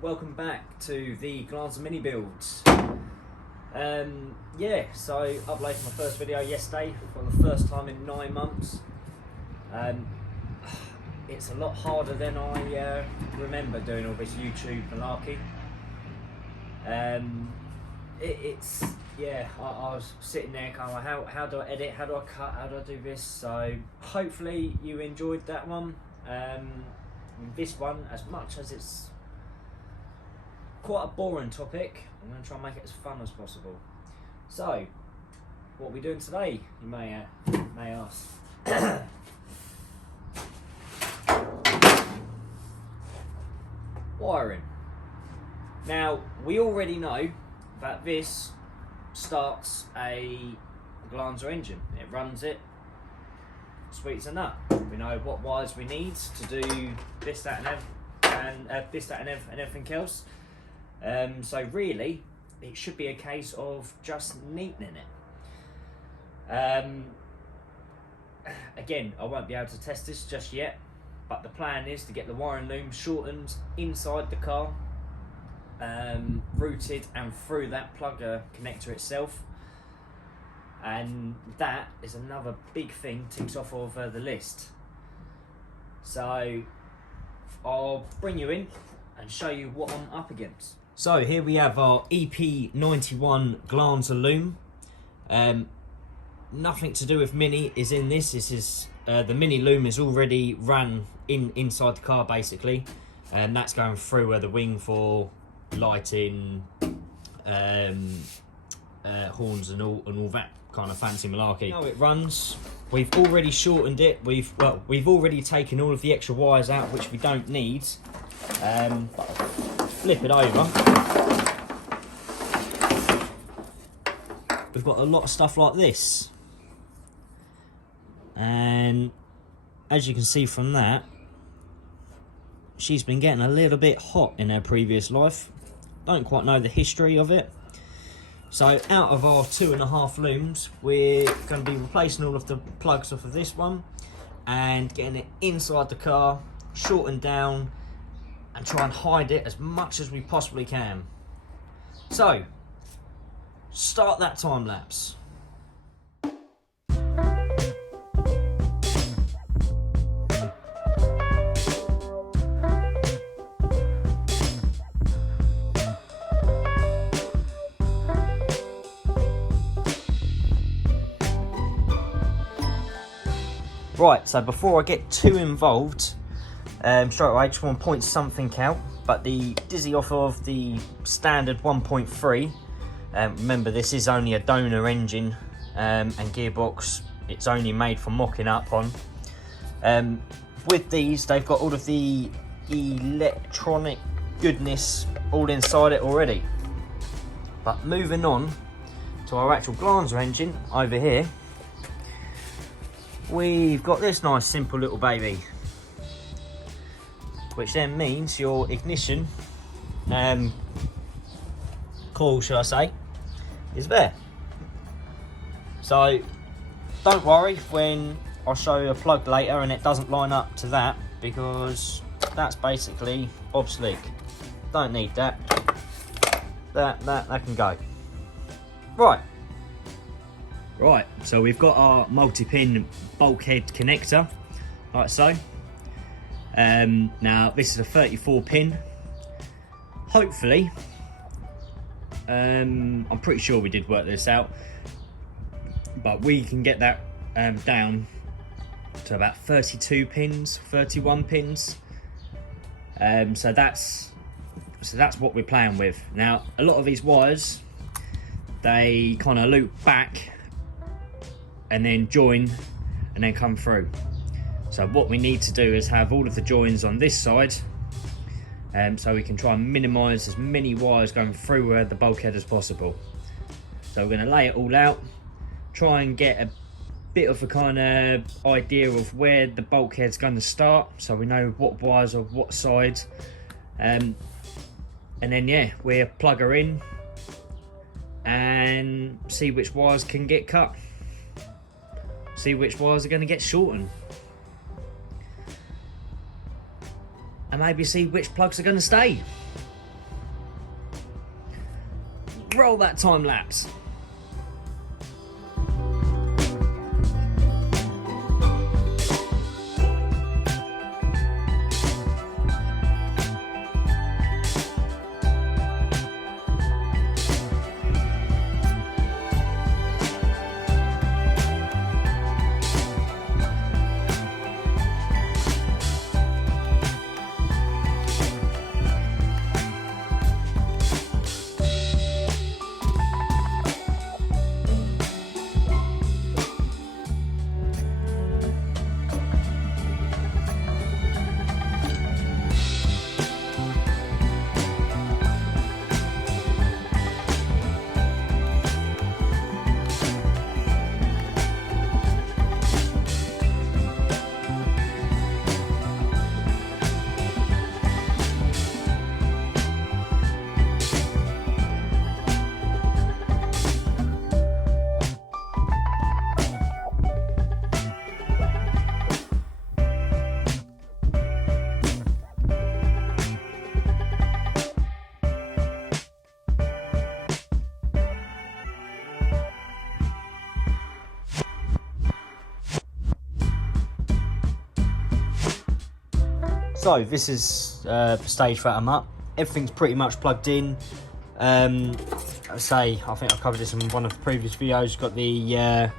welcome back to the Glanza mini builds. So I uploaded my first video yesterday for the first time in 9 months. It's a lot harder than I remember doing all this YouTube malarkey. I was sitting there kind of like, how do I edit, how do I cut, how do I do this? So hopefully you enjoyed that one. This one, as much as it's quite a boring topic, I'm going to try and make it as fun as possible. So, what are we doing today, you may ask? Wiring. Now, we already know that this starts a Glanza engine. It runs it, sweet as a nut. We know what wires we need to do this, that, and everything else. So really, it should be a case of just neatening it. Again, I won't be able to test this just yet, but the plan is to get the wiring loom shortened inside the car, routed and through that plug connector itself. And that is another big thing ticks off of the list. So I'll bring you in and show you what I'm up against. So here we have our EP91 Glanza loom. Nothing to do with mini is in this. This is the mini loom is already run inside the car basically, and that's going through the wing for lighting, horns and all that kind of fancy malarkey. How it runs, we've already shortened it. We've already taken all of the extra wires out which we don't need. Flip it over. We've got a lot of stuff like this, and as you can see from that, she's been getting a little bit hot in her previous life. Don't quite know the history of it. So out of our 2.5 looms, we're going to be replacing all of the plugs off of this one and getting it inside the car, shortened down, and try and hide it as much as we possibly can. So, start that time lapse. Right, so before I get too involved, straight away I just want to point something out. But the dizzy off of the standard 1.3, remember this is only a donor engine and gearbox. It's only made for mocking up on. With these, they've got all of the electronic goodness all inside it already. But moving on to our actual Glanza engine over here, we've got this nice simple little baby, which then means your ignition coil, should I say, is there. So don't worry when I show you a plug later and it doesn't line up to that, because that's basically obsolete. Don't need that. That can go. Right, so we've got our multi-pin bulkhead connector, like so. Now this is a 34 pin. Hopefully, I'm pretty sure we did work this out, but we can get that down to about 32 pins, 31 pins. So that's what we're playing with. Now a lot of these wires, they kind of loop back and then join and then come through. So what we need to do is have all of the joins on this side, so we can try and minimise as many wires going through the bulkhead as possible. So we're going to lay it all out, try and get a bit of a kind of idea of where the bulkhead's going to start, so we know what wires are what side, and then we'll plug her in and see which wires can get cut, see which wires are going to get shortened, and maybe see which plugs are going to stay. roll that time lapse. So this is the stage that I'm up. Everything's pretty much plugged in. I think I covered this in one of the previous videos. Got the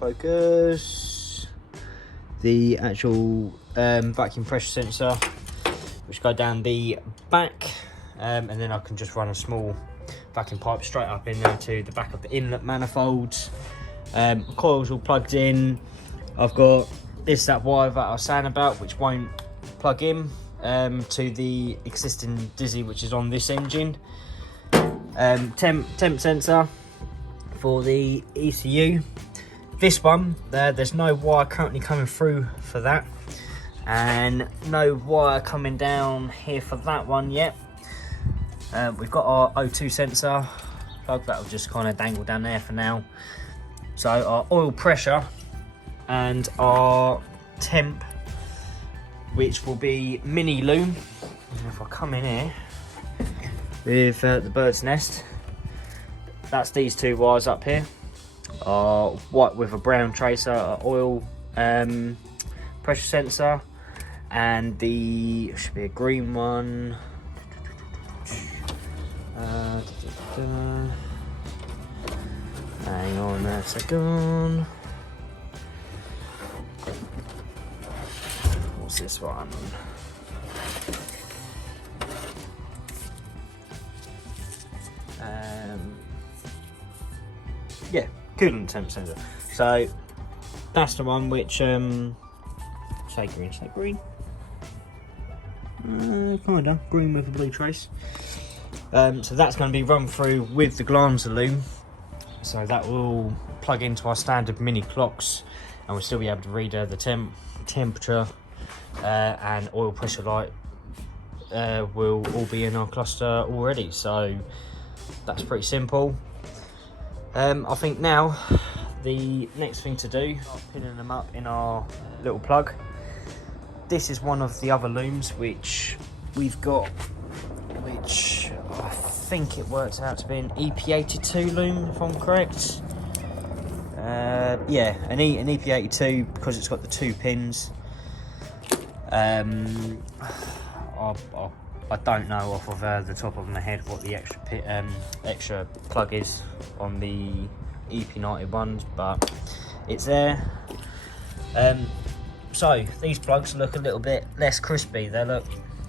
focus, the actual vacuum pressure sensor, which go down the back, and then I can just run a small vacuum pipe straight up in there to the back of the inlet manifolds. Coils all plugged in. I've got that wire that I was saying about, which won't plug in to the existing Dizzy, which is on this engine. Temp sensor for the ECU. This one, there's no wire currently coming through for that, and no wire coming down here for that one yet. We've got our O2 sensor plug that will just kind of dangle down there for now. So our oil pressure and our temp, which will be mini loom. And if I come in here with the bird's nest, that's these two wires up here, are white with a brown tracer, oil pressure sensor, and the should be a green one. Hang on a second. What's this one? Yeah, coolant temp sensor. So that's the one which say green. Kinda green with a blue trace. So that's going to be run through with the Glanza loom. So that will plug into our standard mini clocks, and we'll still be able to read the temperature and oil pressure light will all be in our cluster already. So that's pretty simple. I think now the next thing to do, pinning them up in our little plug. This is one of the other looms which we've got, which I think it works out to be an EP82 loom, if I'm correct. Yeah, an EP82, because it's got the 2 pins. I don't know off of the top of my head what the extra plug is on the EP90 ones, but it's there. So these plugs look a little bit less crispy. They look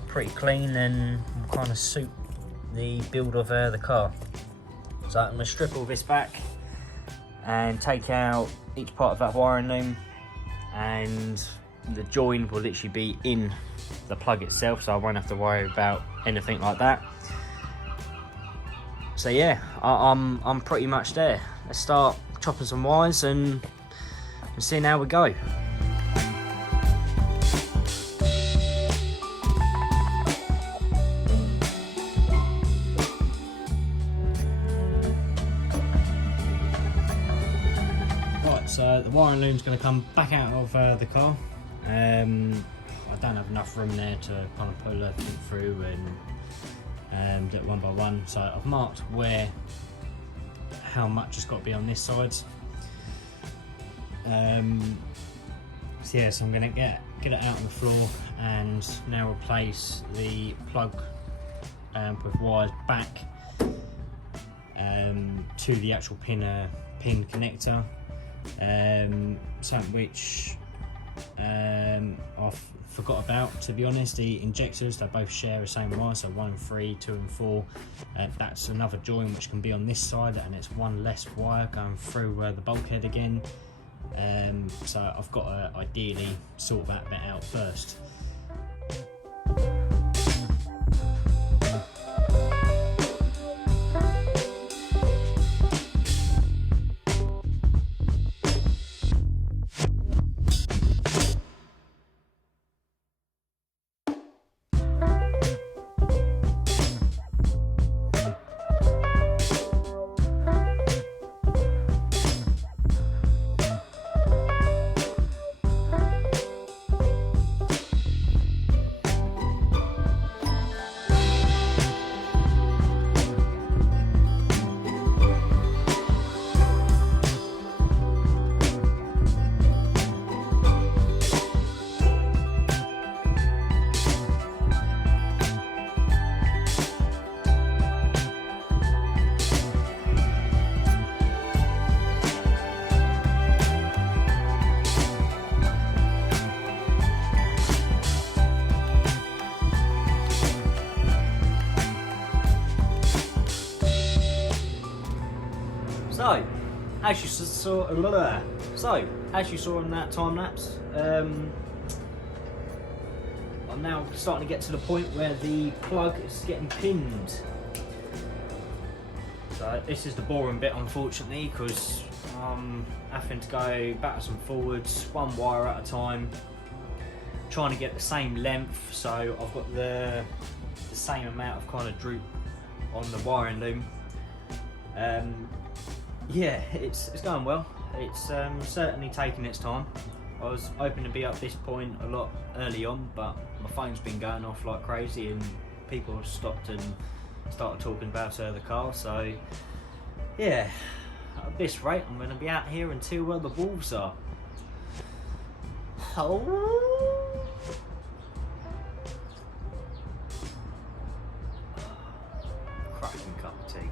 pretty clean and kind of suit the build of the car. So I'm going to strip all this back and take out each part of that wiring loom, and the join will literally be in the plug itself, so I won't have to worry about anything like that. So yeah, I'm pretty much there. Let's start chopping some wires and see how we go. So the wiring loom's going to come back out of the car. I don't have enough room there to kind of pull everything through and do it one by one. So I've marked how much has got to be on this side. So yeah, so I'm gonna get it out on the floor and now replace the plug with wires back to the actual pin connector, something which I forgot about, to be honest. The injectors, they both share the same wire, so 1 and 3, 2 and 4. That's another join which can be on this side, and it's one less wire going through the bulkhead again. So I've got to ideally sort that bit out first. So, as you saw in that time lapse, I'm now starting to get to the point where the plug is getting pinned. So this is the boring bit, unfortunately, because I'm having to go backwards and forwards, one wire at a time, trying to get the same length, so I've got the same amount of kind of droop on the wiring loom. Yeah, it's going well. It's certainly taking its time. I was hoping to be up this point a lot early on, but my phone's been going off like crazy and people have stopped and started talking about the car. So yeah, at this rate I'm going to be out here until the wolves are. Oh. Cracking cup of tea.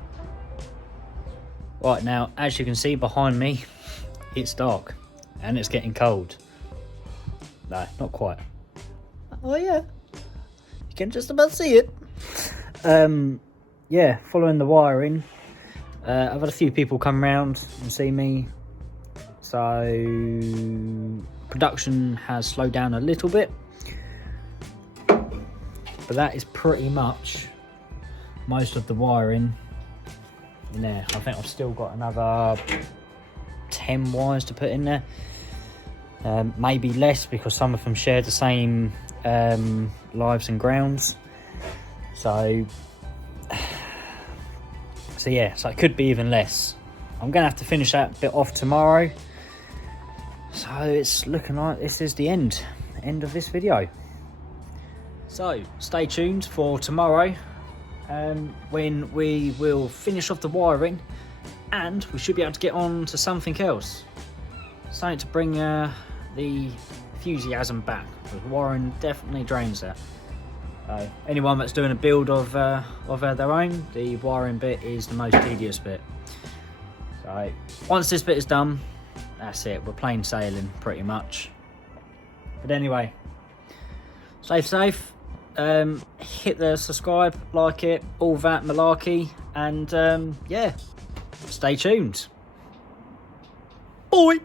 Right, now, as you can see behind me, it's dark and it's getting cold. No, not quite. Oh yeah, you can just about see it. Yeah, following the wiring. I've had a few people come round and see me, so production has slowed down a little bit, but that is pretty much most of the wiring in there. I think I've still got another 10 wires to put in there, maybe less because some of them share the same lives and grounds. So yeah, so it could be even less. I'm gonna have to finish that bit off tomorrow, so it's looking like this is the end of this video. So stay tuned for tomorrow, when we will finish off the wiring and we should be able to get on to something else, something to bring the enthusiasm back, because wiring definitely drains that. Anyone that's doing a build of their own, the wiring bit is the most tedious bit. So once this bit is done, that's it, we're plain sailing pretty much. But anyway, stay safe. Hit the subscribe, like it, all that malarkey, and yeah, stay tuned. Bye.